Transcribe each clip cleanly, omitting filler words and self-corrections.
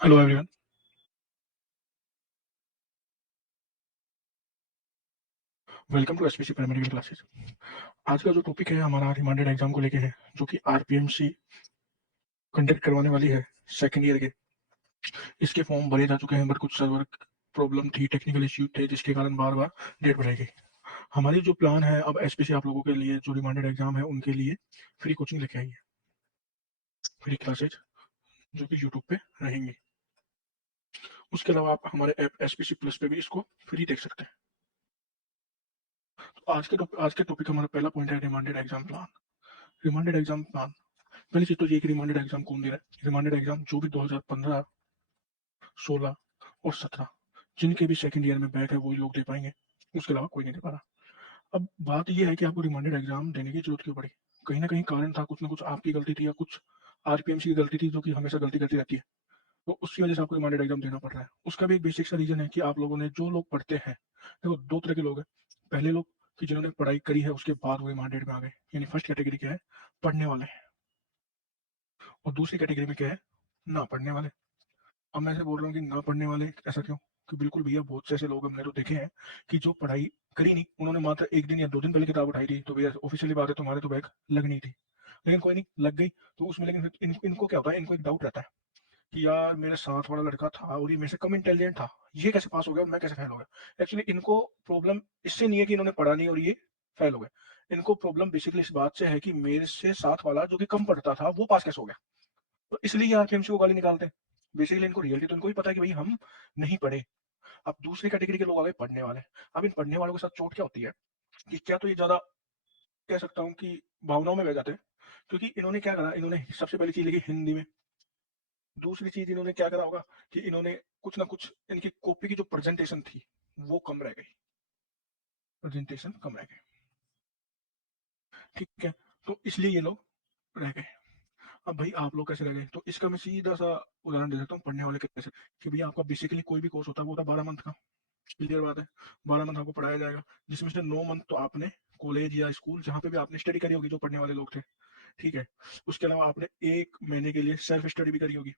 Hello everyone, welcome to SPC paramedical classes. आज का जो टॉपिक है हमारा रिमांडेड एग्जाम को लेके है, जो कि आरपीएमसी कंडक्ट करवाने वाली है सेकेंड ईयर के। इसके फॉर्म भरे जा चुके हैं, बट कुछ सर्वर प्रॉब्लम थी, टेक्निकल इश्यू थे, जिसके कारण बार बार डेट बढ़ाई गई। हमारी जो प्लान है, अब एसपीसी आप लोगों के लिए जो रिमांडेड एग्जाम है उनके लिए फ्री कोचिंग लेके आई है, फ्री क्लासेज जो कि यूट्यूब पे रहेंगी। उसके अलावा आप हमारे ऐप एसपीसी प्लस पे भी इसको फ्री देख सकते हैं। तो आज के टॉपिक का हमारा पहला पॉइंट है remanded exam plan. Remanded exam plan, पहली चीज तो ये कि रिमांडेड एग्जाम कौन दे रहा है। रिमांडेड एग्जाम जो भी 2015, 16 और 17 जिनके भी सेकंड ईयर में बैक है वही लोग दे पाएंगे, उसके अलावा कोई नहीं दे पा रहा। अब बात ये है कि आपको रिमांडेड एग्जाम देने की जरूरत क्यों पड़ी। कहीं ना कहीं कारण था, कुछ ना कुछ आपकी गलती थी या कुछ आरपीएमसी की गलती थी, जो कि हमेशा गलती करती रहती है। तो उसकी वजह से आपको रिमांडेड एग्जाम देना पड़ रहा है। उसका भी एक बेसिक सा रीजन है कि आप लोगों ने, जो लोग पढ़ते हैं, देखो दो तरह के लोग हैं। पहले लोग कि जिन्होंने पढ़ाई करी है उसके बाद वो रिमांडेड में आ गए, यानी फर्स्ट कैटेगरी क्या है, पढ़ने वाले। और दूसरी कैटेगरी में क्या है, ना पढ़ने वाले। अब मैं ऐसे बोल रहा हूँ कि ना पढ़ने वाले, ऐसा क्यों? कि बिल्कुल भैया, बहुत से ऐसे लोग हमने तो देखे हैं कि जो पढ़ाई करी नहीं, उन्होंने मात्र एक दिन या दो दिन पहले किताब उठाई थी, तो भैया ऑफिशियली बात है, तुम्हारे तो बैग लगनी थी। लेकिन कोई नहीं, लग गई। तो उसमें लेकिन इनको क्या होता है, इनको एक डाउट रहता है कि यार मेरे साथ वाला लड़का था और ये मेरे से कम इंटेलिजेंट था, ये कैसे पास हो गया और मैं कैसे फेल हो गया। एक्चुअली इनको प्रॉब्लम इससे नहीं है कि इन्होंने पढ़ा नहीं और ये फेल हो गए। इनको प्रॉब्लम बेसिकली इस बात से है कि मेरे से साथ वाला जो कि कम पढ़ता था वो पास कैसे हो गया। तो इसलिए ये आरपीएमसी को गाली निकालते हैं। बेसिकली इनको रियलिटी तो इनको भी पता है कि भाई हम नहीं पढ़े। अब दूसरी कैटेगरी के लोग आ गए, पढ़ने वाले। अब इन पढ़ने वालों के साथ चोट क्या होती है कि क्या तो ये ज्यादा, कह सकता हूँ कि भावनाओं में बह जाते हैं। क्योंकि इन्होंने क्या करा, इन्होंने सबसे पहली चीज लिखी हिंदी में। दूसरी चीज इन्होंने क्या करा होगा कि इन्होंने कुछ ना कुछ, इनकी कॉपी की जो प्रेजेंटेशन थी वो कम रह गई, प्रेजेंटेशन कम रह गई। ठीक है, तो इसलिए ये लोग रह गए। अब भाई आप लोग कैसे रह गए, तो इसका मैं सीधा सा उदाहरण दे देता हूँ पढ़ने वाले कैसे। कि भैया आपका बेसिकली कोई भी कोर्स होता है वो होता है 12 मंथ का। क्लियर बात है, 12 मंथ आपको पढ़ाया जाएगा, जिसमें से 9 मंथ तो आपने कॉलेज या स्कूल जहाँ पे भी आपने स्टडी करी होगी, जो पढ़ने वाले लोग थे। ठीक है, उसके अलावा आपने 1 महीने के लिए सेल्फ स्टडी भी करी होगी।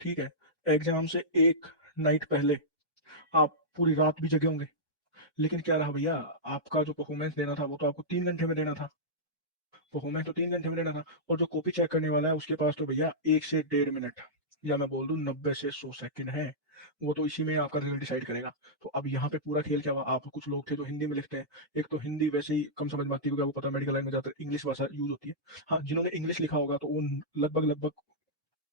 ठीक है, एग्जाम से एक नाइट पहले आप पूरी रात भी जगे होंगे। लेकिन क्या रहा भैया, आपका जो परफॉर्मेंस देना था वो तो आपको 3 घंटे में देना था। परफॉर्मेंस तो 3 घंटे में देना था, और जो कॉपी चेक करने वाला है उसके पास तो भैया 1 से 1.5 मिनट, या मैं बोल दूं 90 से 100 सेकंड है। वो तो इसी में आपका रिजल्ट डिसाइड करेगा। तो अब यहाँ पे पूरा खेल क्या हुआ, आप कुछ लोग थे जो हिंदी में लिखते हैं। एक तो हिंदी वैसे ही कम समझ में आती है, क्योंकि आपको पता है मेडिकल लाइन में ज्यादातर इंग्लिश भाषा यूज होती है। हाँ, जिन्होंने इंग्लिश लिखा होगा तो वो लगभग लगभग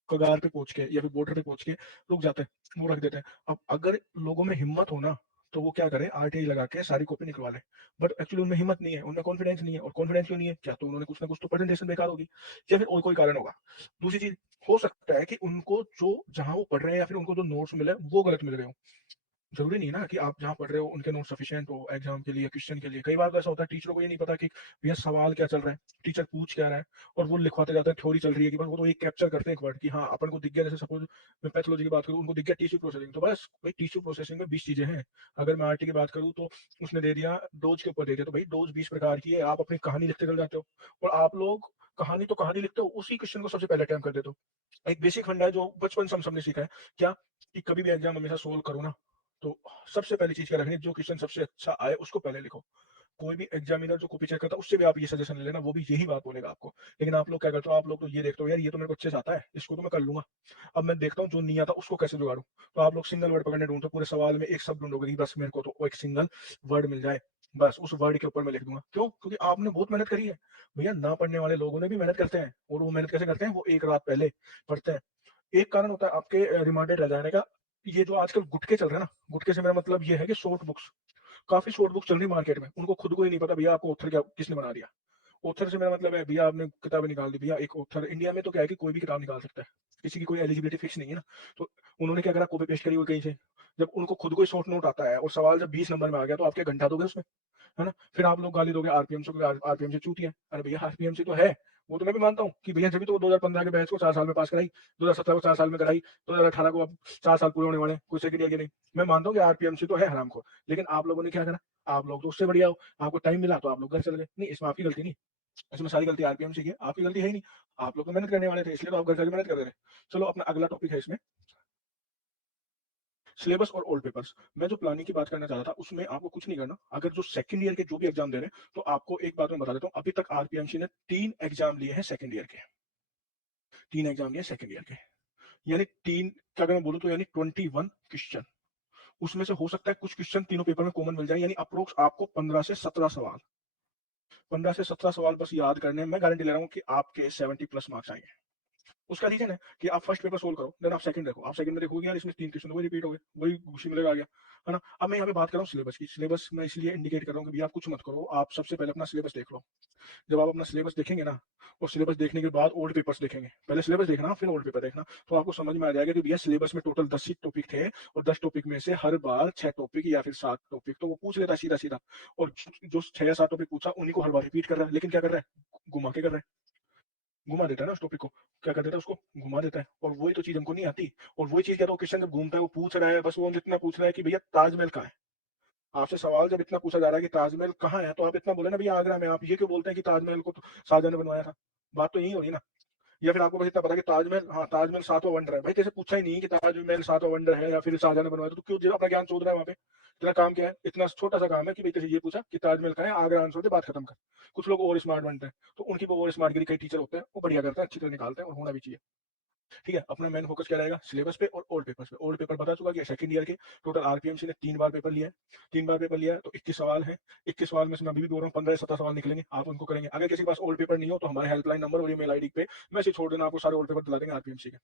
कगार पे पहुंच के या फिर बॉर्डर पे पहुंच के रुक जाते हैं, वो रख देते हैं। अब अगर लोगों में हिम्मत हो ना, तो वो क्या करें, आरटीआई लगा के सारी कॉपी निकलवा ले। बट एक्चुअली उनमें हिम्मत नहीं है, उनमें कॉन्फिडेंस नहीं है। और कॉन्फिडेंस क्यों नहीं है, क्या तो उन्होंने कुछ ना कुछ तो प्रेजेंटेशन बेकार होगी, या फिर और कोई कारण होगा। दूसरी चीज, हो सकता है कि उनको जो जहां वो पढ़ रहे हैं या फिर उनको जो नोट्स मिले वो गलत मिल गए हो। जरूरी नहीं ना कि आप जहाँ पढ़ रहे हो उनके नोट सफिशिएंट हो एग्जाम के लिए, क्वेश्चन के लिए। कई बार तो ऐसा होता है टीचरों को ये नहीं पता कि भैया सवाल क्या चल रहा है, टीचर पूछ क्या रहा है, और वो लिखवाते जाते हैं थ्योरी चल रही है कि बस वो तो एक कैप्चर करते हैं एक वर्ड की, हाँ अपन को दिख गया। जैसे सपोज मैं पैथोलॉजी की बात करूँ, उनको दिख गया टिश्यू प्रोसेसिंग, तो बस भाई टिश्यू प्रोसेसिंग में 20 चीजें हैं। अगर मैं आरटी की बात करूँ तो उसने दे दिया डोज के ऊपर दे दिया, तो भाई डोज 20 प्रकार की है, आप अपनी कहानी लिखते चल जाते हो। और आप लोग कहानी तो कहानी लिखते हो, उसी क्वेश्चन को सबसे पहले अटेम्प्ट कर देते हो। एक बेसिक फंडा है जो बचपन से हम सबने सीखा है, क्या कि कभी भी एग्जाम हमेशा सोल्व करो ना, तो सबसे पहली चीज क्या रखनी है, जो क्वेश्चन सबसे अच्छा आए उसको पहले लिखो। कोई भी एग्जामिनर जो कॉपी चेक करता है उससे भी आप ये सजेशन ले लेना, वो भी यही बात बोलेगा आपको। लेकिन आप लोग क्या करते हो, आप लोग तो ये देखते हो यार ये तो मेरे को अच्छे से आता है, इसको तो मैं कर लूंगा, अब मैं देखता हूँ जो नहीं आता उसको कैसे जुगाड़ू। तो आप लोग सिंगल वर्ड पकड़ने ढूंढते हो, पूरे सवाल में एक शब्द ढूंढोगे कि बस मेरे को तो वो एक सिंगल वर्ड मिल जाए, बस उस वर्ड के ऊपर मैं लिख दूंगा। क्यों? क्योंकि आपने बहुत मेहनत करी है। भैया ना पढ़ने वाले लोगों ने भी मेहनत करते हैं, और वो मेहनत कैसे करते हैं, वो एक रात पहले पढ़ते हैं। एक कारण होता है आपके रिमांडेड रह जाने का, ये जो आजकल गुटके चल रहे हैं ना, गुटके से मेरा मतलब ये है कि शॉर्ट बुक्स, काफी शॉर्ट बुक चल रही मार्केट में, उनको खुद को ही नहीं पता भैया आपको ऑथर क्या किसने बना दिया। ऑथर से मेरा मतलब है भैया आपने किताबें निकाल दी, भैया एक ऑथर इंडिया में तो क्या है कि कोई भी किताब निकाल सकता है, किसी की कोई एलिजिबिलिटी फिक्स नहीं है ना। तो उन्होंने क्या करा, कॉपी पेस्ट करी हुई कहीं से। जब उनको खुद को ही शॉर्ट नोट आता है और सवाल जब 20 नंबर में आ गया, तो आप क्या घंटा दोगे उसमें, है ना। फिर आप लोग गाली दोगे आरपीएम से, आरपीएम से चूतिया है। अरे भैया आरपीएम से तो है, वो तो मैं भी मानता हूँ कि भैया जब तो 2015 के बैच को 4 साल में पास कराई, 2017 को 4 साल में कराई, 2018 को अब 4 साल पूरे होने वाले, कोई सेकंड ईयर के नहीं। मैं मानता हूँ कि आरपीएमसी तो है हराम को, लेकिन आप लोगों ने क्या करा, आप लोग तो उससे बढ़िया हो, आपको टाइम मिला तो आप लोग घर चल गए। नहीं, इसमें आपकी गलती नहीं। इसमें सारी गलती आरपीएमसी की है, आपकी गलती है ही नहीं, आप लोग तो मेहनत करने वाले थे, इसलिए तो आप घर जाके मेहनत कर रहे थे। चलो अपना अगला टॉपिक है इसमें सिलेबस और ओल्ड पेपर्स। मैं जो प्लानिंग की बात करना चाह रहा था उसमें आपको कुछ नहीं करना, अगर जो सेकंड ईयर के जो भी एग्जाम दे रहे हैं, तो आपको एक बात मैं बता देता हूँ, अभी तक आरपीएमसी ने 3 एग्जाम लिए हैं सेकंड ईयर के, 3 एग्जाम लिए सेकंड ईयर के, यानी 3 क्या अगर मैं बोलूँ तो यानी 21 क्वेश्चन, उसमें से हो सकता है कुछ क्वेश्चन तीनों पेपर में कॉमन मिल जाए, यानी अप्रोक्स आपको 15 से 17 सवाल, 15 से 17 सवाल बस याद करने हैं, मैं गारंटी ले रहा हूँ कि आपके 70 प्लस मार्क्स आएंगे। उसका रीजन है कि आप फर्स्ट पेपर सोल्व करो, देन आप सेकंड देखो, आप सेकंड में देखोगे यार इसमें 3 क्वेश्चन वही रिपीट हो गए, वही सिमिलर आ गया, है ना। अब मैं यहाँ पे बात कर रहा हूँ सिलेबस की, सिलेबस मैं इसलिए इंडिकेट कर रहा हूँ कि भैया आप कुछ मत करो, आप सबसे पहले अपना सिलेबस देख लो। जब आप अपना सिलेबस देखेंगे ना, और सिलेबस देखने के बाद ओल्ड पेपर्स देखेंगे, पहले सिलेबस देखना फिर ओल्ड पेपर देखना, तो आपको समझ में आ जाएगा कि भैया सिलेबस में टोटल 10 ही टॉपिक थे, और 10 टॉपिक में से हर बार 6 टॉपिक या फिर 7 टॉपिक तो वो पूछ लेता सीधा सीधा, और जो 6 या 7 टॉपिक पूछा उन्हीं को हर बार रिपीट कर रहा है, लेकिन क्या कर रहा है, घुमा के कर रहा है, घुमा देता है ना उस टॉपिक को, क्या कर देता है उसको घुमा देता है, और वही तो चीज हमको नहीं आती। और वही चीज क्या, तो क्वेश्चन जब घूमता है वो पूछ रहा है, बस वो इतना पूछ रहा है कि भैया ताजमहल कहाँ है, आपसे सवाल जब इतना पूछा जा रहा है कि ताजमहल कहाँ है, तो आप इतना बोले ना भैया आगरा में, आप ये क्यों बोलते हैं कि ताजमहल को तो शाहजहां ने बनवाया था, बात तो यही हो रही है ना। या फिर आपको बस इतना पता कि ताजमहल, हाँ ताजमहल सातवां वंडर है, भाई तेरे से पूछा ही नहीं कि ताजमहल सातवां वंडर है या फिर शाहजहां ने बनवाया था, तो क्यों अपना ज्ञान चोद रहा है वहां पे। तेरा काम क्या है, इतना छोटा सा काम है कि भाई तेरे से ये पूछा कि ताजमहल का है, आगरा आंसर दे, बात खत्म कर। कुछ लोग ओवर स्मार्ट बनते हैं, तो उनकी वो ओवर स्मार्ट गिरी कई टीचर होते हैं, वो बढ़िया करते हैं, अच्छी तरह निकालते हैं, और होना भी चाहिए। ठीक है, अपना मेन फोकस क्या रहेगा, सिलेबस पे और ओल्ड पेपर्स पे। ओल्ड पेपर बता चुका कि सेकंड ईयर के टोटल आरपीएमसी ने 3 बार पेपर लिया है, 3 बार पेपर लिया है, तो 21 सवाल है, 21 सवाल में से मैं अभी भी बोल रहा हूँ 15 से 17 सवाल निकलेंगे, आप उनको करेंगे। अगर किसी के पास ओल्ड पेपर नहीं हो तो हमारे हेल्पलाइन नंबर और ईमेल आईडी पे मैसेज छोड़ देना, आपको सारे ओल्ड पेपर दिला देंगे आरपीएमसी के।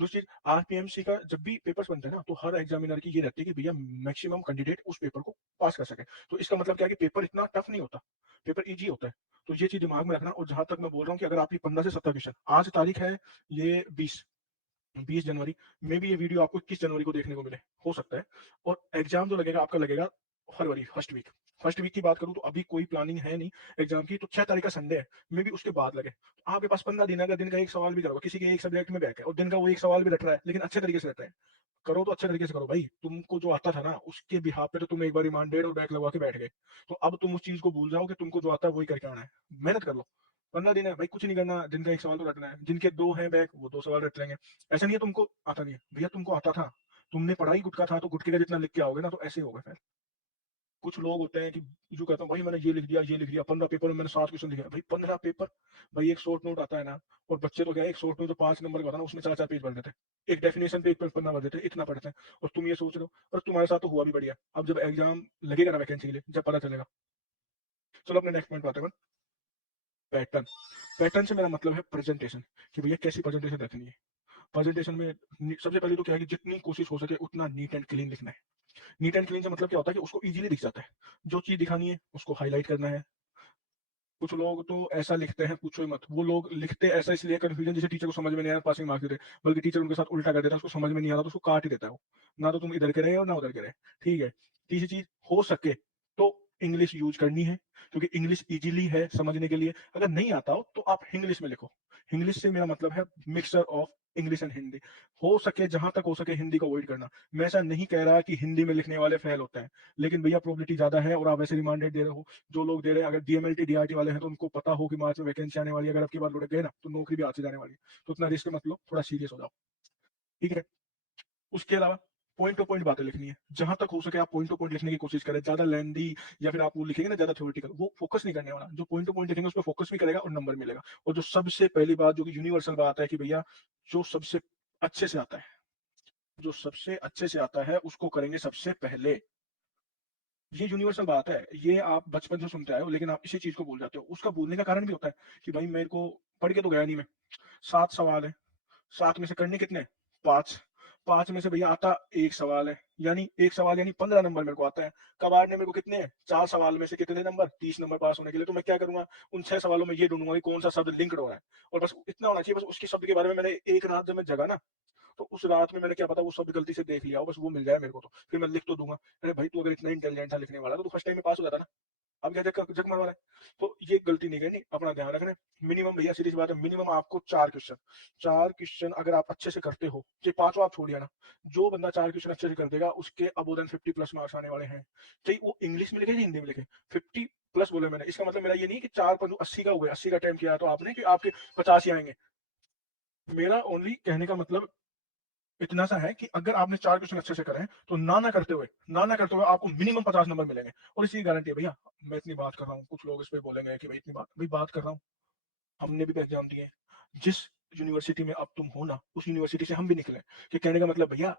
दूसरी चीज, आरपीएमसी का जब भी पेपर्स बनते हैं ना, तो हर एग्जामिनर की ये रहती है कि भैया मैक्सिमम कैंडिडेट उस पेपर को पास कर सके, तो इसका मतलब क्या है कि पेपर इतना टफ नहीं होता, पेपर इजी होता है। तो ये चीज दिमाग में रखना। और जहां तक मैं बोल रहा हूँ कि अगर आपकी 15 से 17 क्वेश्चन, आज तारीख है ये 20 जनवरी, में भी ये वीडियो आपको 21 जनवरी को देखने को मिले, हो सकता है। और एग्जाम जो लगेगा आपका लगेगा फरवरी फर्स्ट वीक, फर्स्ट वीक की बात करूं तो अभी कोई प्लानिंग है नहीं एग्जाम की, तो 6 तारीख का संडे है, मे भी उसके बाद लगे, तो आपके पास 15 दिन है। अगर दिन का एक सवाल भी करोगे, किसी के एक सब्जेक्ट में बैक है और दिन का वो एक सवाल भी रट रहा है, लेकिन अच्छे तरीके से रट रहा है, करो तो अच्छे तरीके से करो भाई, तुमको जो आता था ना उसके बिहाफ पे तो तुम एक बार रिमांडेड और बैक लगवा के बैठ गए, तो अब तुम उस चीज को भूल जाओ कि तुमको जो आता है वही करके आना है, मेहनत कर लो। 15 दिन है भाई, कुछ नहीं करना, दिन का एक सवाल तो रटना है, जिनके 2 हैं बैक वो 2 सवाल रट लेंगे। ऐसा नहीं है तुमको आता नहीं है भैया, तुमको आता था, तुमने पढ़ाई गुटका था, तो गुटके का जितना लिख के आओगे ना तो ऐसे होगा फिर। कुछ लोग होते हैं कि जो कहता हूँ भाई मैंने ये लिख दिया ये लिख दिया, 15 पेपर में मैंने 7 क्वेश्चन लिखे, भाई 15 पेपर, भाई एक शॉर्ट नोट आता है ना, और बच्चे तो क्या है, एक शॉर्ट नोट जो 5 नंबर का होता है ना उसमें 4 4 पेज भर देते हैं, एक डेफिनेशन पे एक पन्ना भर देते हैं, इतना पढ़ते हैं। और तुम ये सोच रहे हो, और तुम्हारे साथ तो हुआ भी बढ़िया, अब जब एग्जाम लगेगा ना वैकेंसी के लिए, जब पता चलेगा। चलो अपने नेक्स्ट पॉइंट पे आते हैं, पैटर्न। पैटर्न से मेरा मतलब है प्रेजेंटेशन, कि भैया कैसी प्रेजेंटेशन रखनी है। प्रेजेंटेशन में सबसे पहले तो क्या है कि जितनी कोशिश हो सके उतना नीट एंड क्लीन लिखना है। नीट एंड क्लीन से मतलब क्या होता है कि उसको इजीली दिख जाता है, जो चीज दिखानी है उसको हाईलाइट करना है। कुछ लोग तो ऐसा लिखते हैं पूछो ही मत, वो लोग लिखते ऐसा इसलिए कंफ्यूजन, जैसे टीचर को समझ में नहीं आया पासिंग मार्क्स देते, बल्कि टीचर उनके साथ उल्टा कर देता है, उसको समझ में नहीं आ रहा तो उसको काट ही देता है वो, ना तो तुम इधर के रहे और ना उधर के रहे। ठीक है। तीसरी चीज, हो सके तो इंग्लिश यूज करनी है, क्योंकि इंग्लिश इजीली है समझने के लिए। अगर नहीं आता हो तो आप इंग्लिश में लिखो। इंग्लिश से मेरा मतलब है mixture of English and Hindi. हो सके जहां तक हो सके हिंदी को अवॉइड करना। मैं ऐसा नहीं कह रहा कि हिंदी में लिखने वाले फेल होते हैं, लेकिन भैया प्रोबेबिलिटी ज्यादा है, और आप वैसे रिमांडेड दे रहे हो, जो लोग दे रहे हैं, अगर डीएमएलटी डीआरटी वाले हैं तो उनको पता हो कि मार्च में वैकेंसी आने वाली है, अगर आपकी बात लुढ़क गए ना तो नौकरी भी हाथ से जाने वाली है, तो उतना रिस्क मत लो, थोड़ा सीरियस हो जाओ। ठीक है। उसके अलावा पॉइंट टू पॉइंट बातें लिखनी है, जहां तक हो सके आप पॉइंट टू पॉइंट लिखने की कोशिश करें, ज्यादा लेंदी या फिर आप वो लिखेंगे ना ज्यादा थ्योरेटिकल, वो फोकस नहीं करने वाला। जो पॉइंट टू पॉइंट लिखेंगे उस पर फोकस भी करेगा और नंबर मिलेगा। और जो सबसे पहली बात, जो कि यूनिवर्सल बात है कि भैया जो सबसे अच्छे से आता है, जो सबसे अच्छे से आता है उसको करेंगे सबसे पहले। ये यूनिवर्सल बात है, ये आप बचपन से सुनते आए हो, लेकिन आप इसी चीज को भूल जाते हो। उसका भूलने का कारण भी होता है कि भाई मेरे को पढ़ के तो गया नहीं मैं, 7 सवाल है, 7 में से करने कितने, 5, 5 में से भैया आता एक सवाल है, यानी एक सवाल यानी 15 नंबर मेरे को आता है। कबाड़ने मेरे को कितने हैं, 4 सवाल में से कितने नंबर, 30 नंबर पास होने के लिए। तो मैं क्या करूंगा, उन 6 सवालों में ये ढूंढूंगा कि कौन सा शब्द लिंक्ड हो रहा है, और बस इतना होना चाहिए, बस उसके शब्द के बारे में मैंने एक रात जब मैं जगा ना, तो उस रात में मैंने क्या पता वो शब्द गलती से देख लिया हो, बस वो मिल जाए मेरे को, तो फिर मैं लिख तो दूंगा। अरे भाई तू अगर इतना इंटेलिजेंट था लिखने वाला तो फर्स्ट टाइम में पास हो जाता ना, अब क्या जग जग मार वाला है। तो ये गलती नहीं करनी, अपना ध्यान रखना। मिनिमम भैया सीरीज बात है, मिनिमम आपको 4 क्वेश्चन, 4 क्वेश्चन अगर आप अच्छे से करते हो, चाहे 5 आप छोड़िए ना, जो बंदा 4 क्वेश्चन अच्छे से कर देगा उसके अबोव देन 50 प्लस मार्क्स आने वाले हैं। चाहे वो इंग्लिश में लिखे या हिंदी में लिखे, 50 प्लस बोले मैंने, इसका मतलब मेरा ये नहीं कि 4 पंदु 80 का हुए, 80 का अटेम्प्ट किया तो आपने कि आपके 50 ही आएँगे। मेरा ओनली कहने का मतलब इतना सा है कि अगर आपने 4 क्वेश्चन अच्छे से करे हैं, तो ना करते हुए आपको मिनिमम 50 नंबर मिलेंगे और इसकी गारंटी है भैया। मैं इतनी बात कर रहा हूँ, कुछ लोग इस पे बोलेंगे कि भाई इतनी बात, भाई बात कर रहा हूँ, हमने भी एग्ज़ाम दिए। जिस यूनिवर्सिटी में अब तुम हो ना, उस यूनिवर्सिटी से हम भी निकले। कि कहने का मतलब भैया,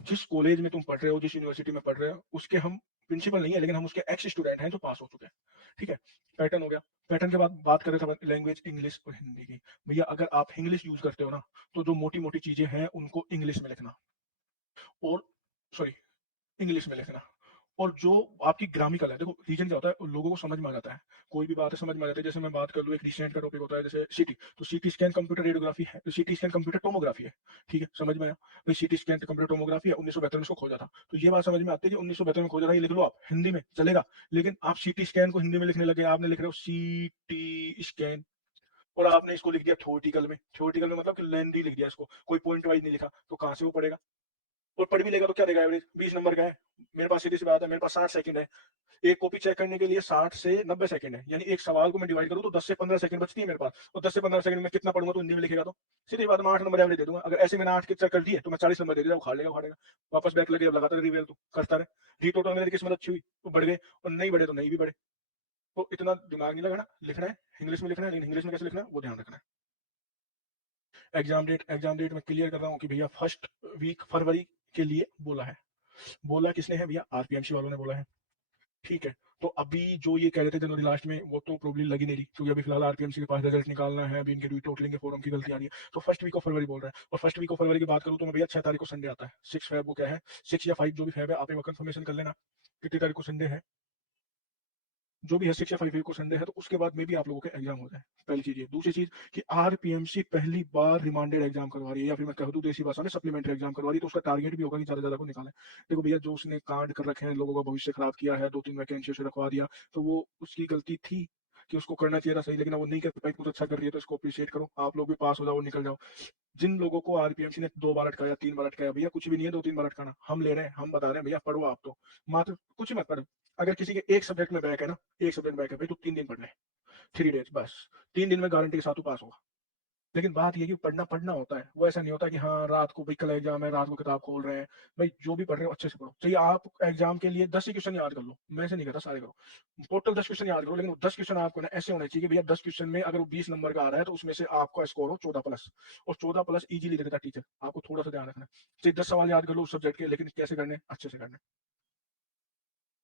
जिस कॉलेज में तुम पढ़ रहे हो, जिस यूनिवर्सिटी में पढ़ रहे हो, उसके हम प्रिंसिपल नहीं है, लेकिन हम उसके एक्स स्टूडेंट हैं जो पास हो चुके हैं। ठीक है? पैटर्न हो गया। पैटर्न के बाद बात करें थे लैंग्वेज इंग्लिश और हिंदी की। भैया अगर आप इंग्लिश यूज़ करते हो ना, तो जो मोटी-मोटी चीज़ें हैं, उनको इंग्लिश में लिखना और सॉरी इंग्लिश में लिखना। और जो आपकी ग्रामिकल है, देखो रीजन क्या होता है, लोगों को समझ में आ जाता है। कोई भी बात है समझ में आ जाती है। जैसे मैं बात कर लूँ, एक रिसेंट का टॉपिक होता है जैसे सीटी, तो सीटी स्कैन कंप्यूटर रेडियोग्राफी है, सीटी स्कैन कंप्यूटर टोमोग्राफी है। ठीक है? समझ में आया? भाई सीटी स्कैन कंप्यूटर टोमोग्राफी है, 1972 में इसको खोजा था। तो ये बात समझ में आती है कि 1972 में खोजा था, ये लिख लो आप, हिंदी में चलेगा। लेकिन आप सीटी स्कैन को हिंदी में लिखने लगे, आपने लिख रहे हो सीटी स्कैन और आपने इसको लिख दिया थ्योरेटिकल में। थ्योरेटिकल में मतलब कि लेंदी लिख दिया इसको, कोई पॉइंट वाइज नहीं लिखा, तो कहाँ से वो पढ़ेगा? और पढ़ भी लेगा तो क्या देगा एवरेज? 20 नंबर का है। मेरे पास सीधी सी बात है, मेरे पास 60 सेकंड है। एक कॉपी चेक करने के लिए 60 से 90 सेकंड है, यानी एक सवाल को मैं डिवाइड करूं तो 10 से 15 सेकंड बचती है मेरे पास। और 10 से 15 सेकंड में कितना पढ़ूंगा तो हिंदी में लिखेगा, तो सीधी बात है, मैं 8 नंबर एवरेज दे दूंगा। अगर ऐसे मैंने 8 के चेक कर दिए तो मैं 40 नंबर दे दिया, उखाड़ेगा। वापस बैक लगे, अब लगातार रिवेल तो करता रहे। रीटोटल मेरी किस्मत अच्छी हुई तो बढ़ गए, और नहीं बढ़े तो नहीं भी बढ़े। तो इतना दिमाग नहीं लगाना, लिखना है इंग्लिश में लिखना है, लेकिन इंग्लिश में कैसे लिखना है वो ध्यान रखना है। एग्जाम डेट मैं क्लियर कर रहा हूँ कि भैया फर्स्ट वीक फरवरी के लिए बोला है। बोला किसने है भैया? आरपीएमसी वालों ने बोला है। ठीक है? तो अभी जो ये कह रहे थे जनवरी लास्ट में, वो तो प्रॉब्लम लगी नहीं रही, क्योंकि अभी फिलहाल आरपीएमसी के पास रिजल्ट निकालना है, अभी इनके टोटलिंग के फॉर्म की गलती आ रही है। तो फर्स्ट वीक ऑफ फरवरी बोल रहे हैं। और फर्स्ट वीक ऑफ फरवरी की बात करूँ तो मैं भैया 6 तारीख को संडे आता है, 6 फेब वो क्या है, 6 या 5 जो भी फेब है, आप एक बार कंफर्मेशन कर लेना कितनी तारीख को संडे है। जो भी है 6 या 5 को संडे है, तो उसके बाद में भी आप लोगों के एग्जाम हो जाए। पहली चीज ये। दूसरी चीज कि आरपीएमसी पहली बार रिमांडेड एग्जाम करवा रही है, या फिर मैं कह दूं देसी भाषा में सप्लीमेंट्री एग्जाम करवा रही है, तो उसका टारगेट भी होगा कि ज्यादा ज्यादा को निकालें। देखो भैया, जो उसने कांड कर रखे हैं, लोगों का भविष्य खराब किया है, 2-3 वैकेंसी से रखवा दिया, तो वो उसकी गलती थी कि उसको करना चाहिए था सही, लेकिन वो नहीं कर पाई। कुछ अच्छा कर रही है तो इसको अप्रिशिएट करो। आप लोग भी पास हो जाओ और निकल जाओ। जिन लोगों को आरपीएमसी ने 2 बार अटकाया, 3 बार अटकाया, भैया कुछ भी नहीं है 2-3 बार अटकाना। हम ले रहे हैं, हम बता रहे हैं भैया पढ़ो आप तो। मात्र कुछ ही मत पढ़ो। अगर किसी के एक सब्जेक्ट में बैक है ना, एक सब्जेक्ट बैक है भाई, तो 3 दिन पढ़ ले, 3 डेज बस। 3 दिन में गारंटी के साथ तू पास होगा। लेकिन बात ये है कि पढ़ना पढ़ना होता है, वो ऐसा नहीं होता कि हाँ रात को भाई कल एग्जाम है, रात को किताब खोल रहे हैं। भाई जो भी पढ़ रहे हो अच्छे से पढ़ो। चाहिए आप एग्जाम के लिए 10 ही क्वेश्चन याद कर लो, मैं ऐसे नहीं कहता सारे करो। टोटल 10 क्वेश्चन याद करो, लेकिन वो 10 क्वेश्चन आपको ना ऐसे होने चाहिए कि भैया 10 क्वेश्चन में अगर वो 20 नंबर का आ रहा है, तो उसमें से आपका स्कोर हो 14+। और 14+ इजीली दे देता टीचर। आपको थोड़ा सा ध्यान रखना है। चाहिए 10 सवाल याद कर लो उस सब्जेक्ट के, लेकिन कैसे करने? अच्छे से करने।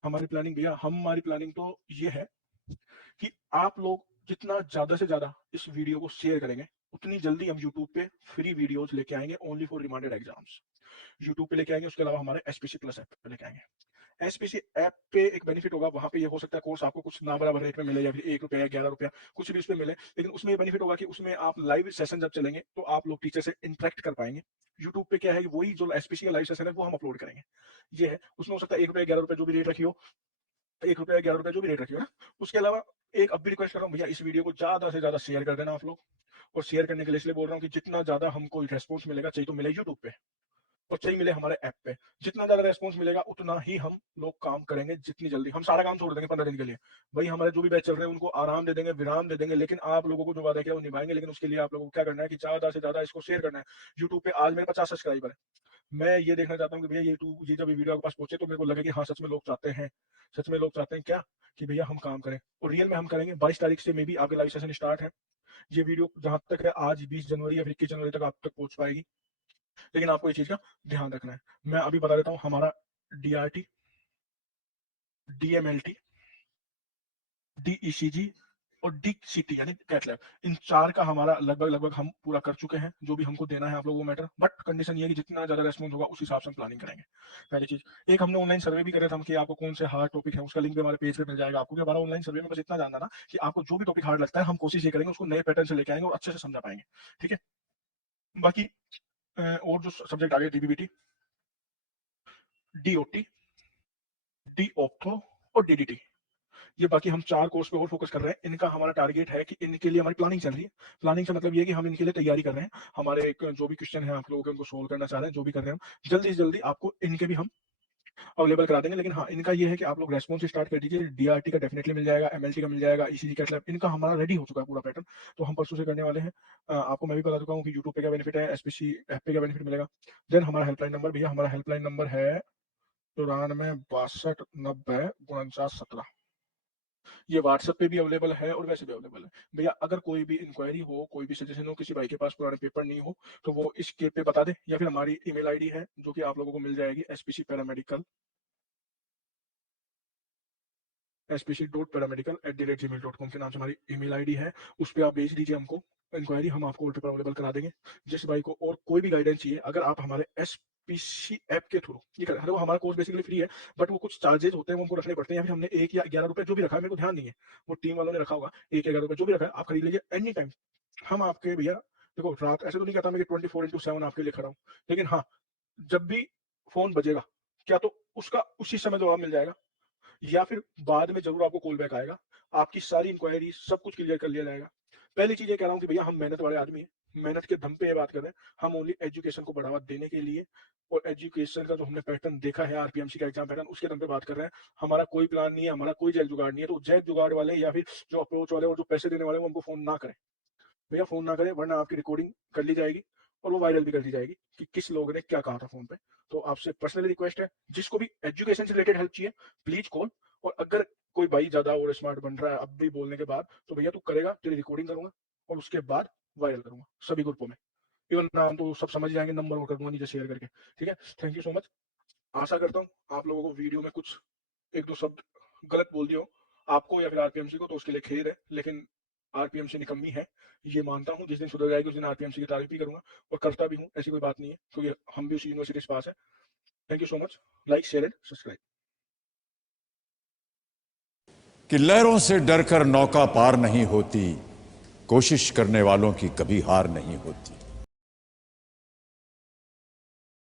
हमारी प्लानिंग भैया, हमारी प्लानिंग तो ये है कि आप लोग जितना ज्यादा से ज्यादा इस वीडियो को शेयर करेंगे, उतनी जल्दी हम यूट्यूब पे फ्री वीडियोस लेके आएंगे, only for remanded exams. YouTube पे लेके आएंगे, उसके अलावा हमारे एसपीसी प्लस ऐप पे लेके आएंगे। एसपीसी ऐप पे एक बेनिफिट होगा, वहां पे ये हो सकता है कोर्स आपको कुछ ना बराबर रेट में मिले, या फिर ₹1 या ₹11 कुछ भी उस पे मिले, लेकिन उसमें ये बेनिफिट होगा कि उसमें आप लाइव सेशन जब चलेंगे तो आप लोग टीचर से इंटरेक्ट कर पाएंगे। यूट्यूब पे क्या है कि वही जो एसपीसी का लाइव सेशन है वो हम अपलोड करेंगे। ये है, उसमें हो सकता है ₹1 ₹11 जो भी रेट रखी हो, ₹1 ₹11 जो भी रेट रखी हो ना। उसके अलावा एक अब भी रिक्वेस्ट कर रहा हूँ भैया, इस वीडियो को ज्यादा से ज्यादा शेयर कर देना आप लोग। और शेयर करने के लिए इसलिए बोल रहा हूँ कि जितना ज्यादा हमको रेस्पॉन्स मिलेगा, चाहिए तो मिले यूट्यूब पे और चाहिए मिले हमारे ऐप पे। जितना ज्यादा रेस्पॉन्स मिलेगा उतना ही हम लोग काम करेंगे, जितनी जल्दी। हम सारा काम छोड़ देंगे 15 दिन के लिए। भाई हमारे जो भी बैच चल रहे हैं उनको आराम दे देंगे, विराम दे देंगे, लेकिन आप लोगों को जो वादा किया वो निभाएंगे। लेकिन उसके लिए आप लोगों को क्या करना है कि ज्यादा से ज्यादा इसको शेयर करना है। यूट्यूब पे आज मेरे 50 सब्सक्राइबर है। मैं ये देखना चाहता हूँ कि भैया ये जब वीडियो आपके पास पहुंचे तो मेरे को लगे कि हाँ सच में लोग चाहते हैं, सच में लोग चाहते हैं क्या, कि भैया हम काम करें। और रियल में हम करेंगे। 22 तारीख से मे भी आपके लाइव सेशन स्टार्ट है। ये वीडियो जहां तक है आज 20 जनवरी या फिर 21 जनवरी तक आप तक पहुंच पाएगी। लेकिन आपको ये चीज का ध्यान रखना है। मैं अभी बता देता हूँ, हमारा डीआरटी, डीएमएलटी, डीईसीजी और डीसीटी यानी कैट लैब, इन 4 का हमारा लगभग लगभग हम पूरा कर चुके हैं। जो भी हमको देना है आप लोगों को मैटर, बट कंडीशन ये है कि जितना ज्यादा रेस्पॉन्स होगा उस हिसाब से हम प्लानिंग करेंगे। पहली चीज। एक हमने ऑनलाइन सर्वे भी करे थे हम कि आपको कौन से हार्ड टॉपिक है, उसका लिंक भी हमारे पेज पे मिल जाएगा आपको। कि हमारा ऑनलाइन सर्वे में बस इतना जानना था कि आपको जो भी टॉपिक हार्ड लगता है, हम कोशिश ये करेंगे उसको नए पैटर्न से लेके आएंगे और अच्छे से समझा पाएंगे। ठीक है? बाकी और जो सब्जेक्ट आगे, डीबीबीटी, डीओटी, डी ऑप्थो और डीडीटी, ये बाकी हम 4 कोर्स पे और फोकस कर रहे हैं। इनका हमारा टारगेट है कि इनके लिए हमारी प्लानिंग चल रही है। प्लानिंग से मतलब ये है कि हम इनके लिए तैयारी कर रहे हैं। हमारे एक जो भी क्वेश्चन है आप लोगों के, उनको सोल्व करना चाह रहे हैं, जो भी कर रहे हैं हम, जल्दी से जल्दी आपको इनके भी हम अवेलेबल करा देंगे। लेकिन हाँ, इनका ये है कि आप लोग रेस्पॉन्स स्टार्ट कर दीजिए। डीआरटी का डेफिनेटली मिल जाएगा, एमएलटी का मिल जाएगा, ईसीजी कैट लैब, इनका हमारा रेडी हो चुका है पूरा पैटर्न, तो हम परसों से करने वाले हैं। आपको मैं भी बता चुका हूँ कि यूट्यूब पे क्या बेनिफिट है, एसपीसी ऐप पे क्या बेनिफिट मिलेगा। देन हमारा हेल्पलाइन नंबर, भैया हमारा हेल्पलाइन नंबर है 94 62 90 49 17। ये व्हाट्सएप पे भी अवेलेबल है और वैसे भी अवेलेबल है। भैया अगर कोई भी इंक्वायरी हो, कोई भी सजेशन हो, किसी भाई के पास पुराने पेपर नहीं हो, तो वो इस के पे बता दे, या फिर हमारी ईमेल आईडी है जो कि आप लोगों को मिल जाएगी, spc.paramedical@gmail.com के नाम से हमारी ईमेल आईडी है। उस पर आप भेज दीजिए हमको इंक्वायरी, हम आपको पेपर अवेलेबल करा देंगे। जिस भाई को और कोई भी गाइडेंस चाहिए, अगर आप हमारे एसपीसी ऐप के थ्रू ये कर, वो हमारा कोर्स बेसिकली फ्री है, बट वो कुछ चार्जेस होते हैं, वो हमको रखने पड़ते हैं, या फिर हमने 1 या 11 रुपए जो भी रखा है, मेरे को ध्यान नहीं है, वो टीम वालों ने रखा होगा, 1 या 11 रुपए जो भी रखा है, आप खरीद लीजिए एनी टाइम। हम आपके भैया देखो, रात ऐसे तो नहीं कहता मैं कि 24/7 आपके लिए खड़ा हूँ, लेकिन हाँ, जब भी फोन बजेगा, क्या तो उसका उसी समय जवाब मिल जाएगा, या फिर बाद में जरूर आपको कॉल बैक आएगा, आपकी सारी इंक्वायरी सब कुछ क्लियर कर लिया जाएगा। पहली चीज ये कह रहा हूँ कि भैया हम मेहनत वाले आदमी हैं, मेहनत के दम पे ये बात कर रहे हैं, हम ओनली एजुकेशन को बढ़ावा देने के लिए और एजुकेशन का जो हमने पैटर्न देखा है, आरपीएमसी का एग्जाम पैटर्न, उसके दम पे बात कर रहे हैं। हमारा कोई प्लान नहीं है, हमारा कोई जैक जुगाड़ नहीं है, तो जैक जुगाड़ वाले या फिर जो अप्रोच वाले और जो पैसे देने वाले वो हमको फोन ना करें, भैया फोन ना करें, वरना आपकी रिकॉर्डिंग कर ली जाएगी और वो वायरल भी कर दी जाएगी कि किस लोग ने क्या कहा था फोन पे। तो आपसे पर्सनली रिक्वेस्ट है, जिसको भी एजुकेशन से रिलेटेड हेल्प चाहिए प्लीज कॉल। और अगर कोई भाई ज्यादा और स्मार्ट बन रहा है अब भी बोलने के बाद, तो भैया तू करेगा, तेरी रिकॉर्डिंग करूंगा और उसके बाद वायरल करूंगा सभी ग्रुपों में, इवन नाम तो सब समझ जाएंगे, नंबर वो कर दूंगा नीचे शेयर करके। ठीक है, थैंक यू सो मच। आशा करता हूँ आप लोगों को वीडियो में कुछ एक दो शब्द गलत बोल दिए हो, आपको या फिर आरपीएमसी को, तो उसके लिए खेद है, लेकिन आरपीएमसी निकम्मी है, ये मानता हूँ। जिस दिन सुधर जाएगी उस दिन आरपीएमसी की तारीफ भी करूंगा और करता भी हूँ, ऐसी कोई बात नहीं है, क्योंकि हम भी उसी यूनिवर्सिटी से पास है। Thank you so much. Like share and subscribe. कि लहरों से डरकर नौका पार नहीं होती, कोशिश करने वालों की कभी हार नहीं होती।